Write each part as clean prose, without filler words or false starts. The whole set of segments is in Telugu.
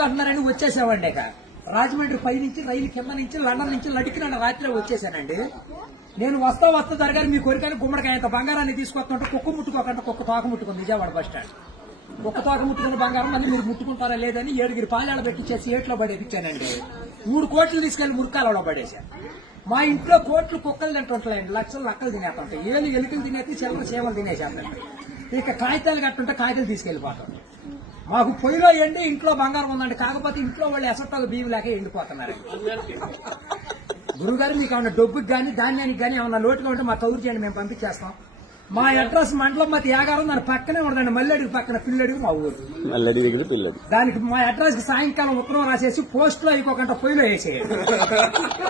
అంటున్నారని వచ్చేసామండి. ఇక రాజమండ్రి పై నుంచి రైలు కింద నుంచి లండన్ నుంచి లడికిన రాత్రి వచ్చేసానండి. నేను వస్తా జరగాలి మీ కోరికని గుమ్మడికాయంత బంగారాన్ని తీసుకొస్తుంటే కుక్క ముట్టుకోకుండా కుక్క తోక ముట్టుకుంది విజయవాడ బస్ స్టాండ్. కుక్క తోక ముట్టుకున్న బంగారం మళ్ళీ మీరు ముట్టుకుంటారా లేదని 7 పాలేళ్ళ పెట్టించేసి ఏట్లో పడేపించానండి. 3 కోట్లు తీసుకెళ్లి మురికాలలో పడేశాను. మా ఇంట్లో కోట్లు కుక్కలు తింటుంటాయండి, లక్షలు లక్కలు తినేస్తుంటాయి, ఎలుకలు తినేసి చిల్లర సేవలు తినేసేస్తాయి. ఇక కాగితాలు కట్టుంటే కాగితాలు తీసుకెళ్లిపోతాం. మాకు పొయ్యిలో ఎండి ఇంట్లో బంగారం ఉందండి, కాకపోతే ఇంట్లో వాళ్ళు ఎసట్టాలు బియ్యం లేక ఎండిపోతున్నారు. గురుగారు మీకు ఏమన్నా డబ్బుకి కానీ ధాన్యానికి కానీ ఏమన్నా లోటుగా ఉంటే మా కౌరు చేయండి, మేము పంపించేస్తాం. మా అడ్రస్ మండలం మధ్య యాగారం దాని పక్కనే ఉండదండి, మల్లెడికి పక్కన పిల్లడికి మా ఊరు. దానికి మా అడ్రస్ కి సాయంకాలం ఉత్తరం రాసేసి పోస్ట్ లో అయిపోకుండా పొయ్యిలో వేసేయండి.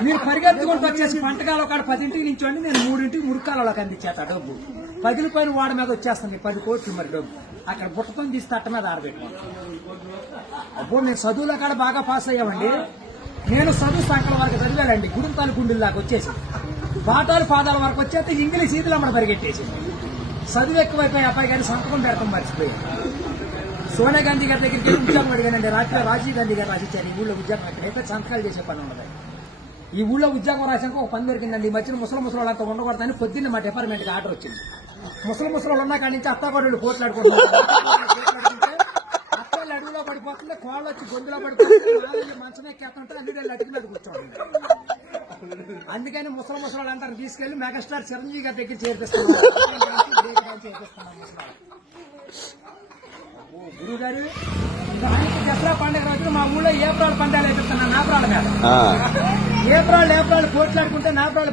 మీరు పరిగెత్తుకుంటూ వచ్చేసి పంటకాలం కాడ 10ంటికి నించోండి, నేను 3ంటికి మురికాలలోకి అందించేత డబ్బు. పగిలిపోయిన వాడ మీద వచ్చేస్తాను 10 కోట్లు మరి డబ్బు. అక్కడ బుట్టతో తీసి తట్ట మీద ఆరబెట్టుకోండి. అబ్బో నేను చదువుల కాడ బాగా పాస్ అయ్యామండి. నేను చదువు సంకల వరకు చదివానండి, గుడుంతాలు గుండెల్లాగా వచ్చేసి బాటాలు పాదాల వరకు వచ్చేస్తే ఇంగ్లీష్ ఈదులు అమ్మడ పరిగెట్టేసి చదువు ఎక్కువైపోయి అబ్బాయి గారి సంతకం పెడతాం మర్చిపోయి. సోనియా గాంధీ గారి దగ్గరికి ఉద్యోగం అడిగానండి. రాత్రి రాజీవ్ గాంధీ గారు రాసిచ్చారు ఈ ఊళ్ళో ఉద్యోగం అయితే సంతకాలు చేసే పని ఉండదు. ఈ ఊళ్ళో ఉద్యోగం రాశాక ఒక పని దొరికిందండి. ఈ మధ్యన ముసలి అంతా ఉండకూడదని పొద్దున్న మా డిపార్ట్మెంట్కి ఆర్డర్ వచ్చింది. ముసలి ఉన్న కాడి నుంచి అత్తాకోడళ్ళు పోట్లాడుకుంటున్నారు. అత్తలు అడుగులో పడిపోతుంది, కోళ్ళు వచ్చి గొంతులో పడిపోతుంది, మంచం ఎక్కేస్తుంటే అన్ని అడిగి మీద కూర్చోండి. అందుకని ముసలి అందరిని తీసుకెళ్లి మెగాస్టార్ చిరంజీవి గారి దగ్గర చేర్పిస్తున్నాం. గురువు గారు దసరా పండుగ రోజున మా ఊళ్ళో ఏప్రాల్ పందాలు వేపిస్తున్నా నాపరాల మీద. ఏప్రాల్ పోట్లాడుకుంటే నాపరాలు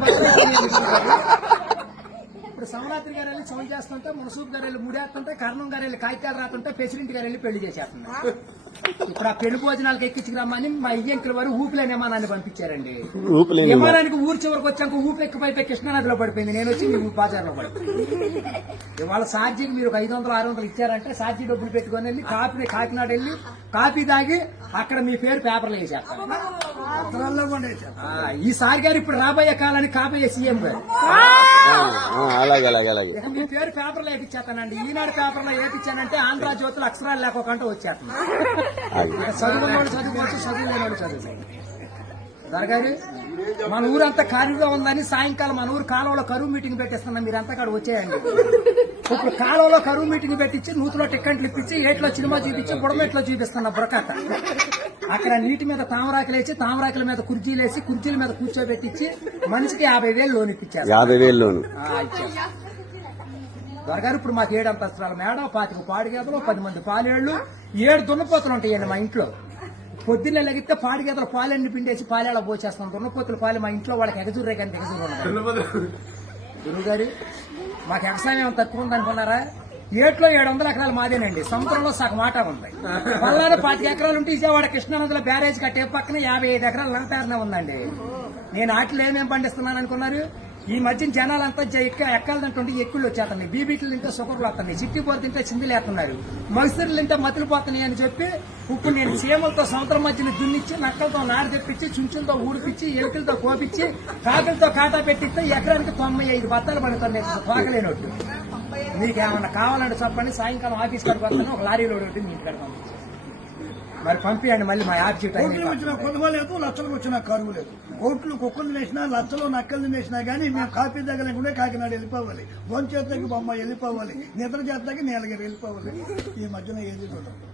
ఇప్పుడు సమరాత్రి గారు వెళ్ళి సౌండ్ చేస్తుంటే, మునసూబ్ గారు వెళ్ళి ముడేస్తుంటే, కర్ణం గారు వెళ్ళి కాగితాలు రాస్తుంటే, ప్రెసిడెంట్ గారు వెళ్ళి పెళ్లి చేసేస్తున్నారు. ఇప్పుడు ఆ పెళ్లి భోజనాలకు ఎక్కించుకురమ్మని మా ఇయ్యంకుల వారు ఊపిలేని విమానాన్ని పంపించారండి. విమానానికి ఊరు చివరికి వచ్చాక ఊపి ఎక్కిపోయితే కృష్ణానదిలో పడిపోయింది. నేను వచ్చి మీ బాజార్లో పడిపోయింది. ఇవాళ ఛార్జీకి మీరు 500-600 ఇచ్చారంటే ఛార్జీ డబ్బులు పెట్టుకుని వెళ్ళి కాకినాడ వెళ్ళి కాఫీ తాగి అక్కడ మీ పేరు పేపర్లు వేసేస్తారు. ఈసారి గారు ఇప్పుడు రాబోయే కాలానికి కాబోయే సీఎం గారు మీ పేరు పేపర్లో వేపించేస్తానండి. ఈనాడు పేపర్లో వేపించానంటే ఆంధ్ర జ్యోతులు అక్షరాలు లేకుండా వచ్చేస్తాను. చదువున్న వాళ్ళు చదువుకోవచ్చు, చదువు లేని వాళ్ళు చదువుకోవచ్చు. దరగారు మన ఊరంతా ఖాళీగా ఉందని సాయంకాలం మన ఊరు కాలువలో కరువు మీటింగ్ పెట్టిస్తున్నాం, మీరంతా అక్కడ వచ్చేయండి. ఇప్పుడు కాలువలో కరువు మీటింగ్ పెట్టించి నూతులో టిక్కెట్లు ఇప్పించి ఏట్లో సినిమా చూపించి బుడమెట్లో చూపిస్తున్నా బుడకట్ట. అక్కడ నీటి మీద తామరాకులు వేసి తామరాకుల మీద కుర్చీలు వేసి కుర్చీల మీద కూర్చోబెట్టించి మనిషికి 50,000 లోన్ ఇప్పించారు. 50,000 లోన్ దొరగారు ఇప్పుడు మాకు 7 అంతస్తుల మేడ, 25 పాడిగేదలు, 10 మంది పాలేళ్లు, 7 దున్నపోతులు ఉంటాయండి మా ఇంట్లో. పొద్దున్నే లెగితే పాడిగేదలు పాలన్నీ పిండేసి పాలేళ్ళ పోసేస్తాం. దున్నపోతుల పాలు మా ఇంట్లో వాళ్ళకి ఎగజూరే కానీ ఎగజూరు ఉండదు. గురువు గారు మాకు వ్యవసాయం ఏమైనా తక్కువ ఉందనుకున్నారా? ఏట్లో 700 ఎకరాలు మాదేనండి. సముద్రంలో సగం ఆట ఉంది. పల్లాలో 25 ఎకరాలు ఉంటే విజయవాడ కృష్ణానదిలో బ్యారేజ్ కట్టే పక్కన 55 ఎకరాలు నా పేరునే ఉందండి. నేను ఆటలు ఏమేమి పండిస్తున్నాను అనుకున్నారు? ఈ మధ్య జనాలంతా ఎక్కాలంటుంటే ఎక్కుళ్ళు వచ్చేస్తున్నాయి, బీబీట్లు తింటే షుగర్లు వస్తున్నాయి, చిట్టిపోరు తింటే చిందులు వేస్తున్నారు, మగసిరులు తింటే మతులు పోతున్నాయి అని చెప్పి ఇప్పుడు నేను చీమలతో సముద్రం మధ్యలో దున్నిచ్చి, నక్కలతో నారు తెప్పించి, చుంచులతో ఊడిపించి, ఎలుకలతో కోపించి, కాకులతో కాటా పెట్టిస్తే ఎకరానికి 95 బత్తాలు పడుతున్నాయి తోకలేనట్టు. మీకేమన్నా కావాలంటే చెప్పండి, సాయంకాలం ఆఫీస్ కాడికి వస్తాను, ఒక లారీలో ఒకటి మీ ఇంటికాడ పంపించాను. మరి పంపించండి మళ్ళీ మా యాప్ షీట్. కోట్లు వచ్చినా కొనుగో లేదు, లక్షలకు వచ్చినా కరువు లేదు. కోట్లు కుక్కలు వేసినా లక్షలు నక్కలు వేసినా కానీ మేము కాఫీ దగ్గర కాకినాడ వెళ్ళిపోవాలి, భోంచేతకి బొమ్మ వెళ్ళిపోవాలి, నిద్ర చేతకి నీలగిరి వెళ్ళిపోవాలి. ఈ మధ్యన ఏది చూడండి.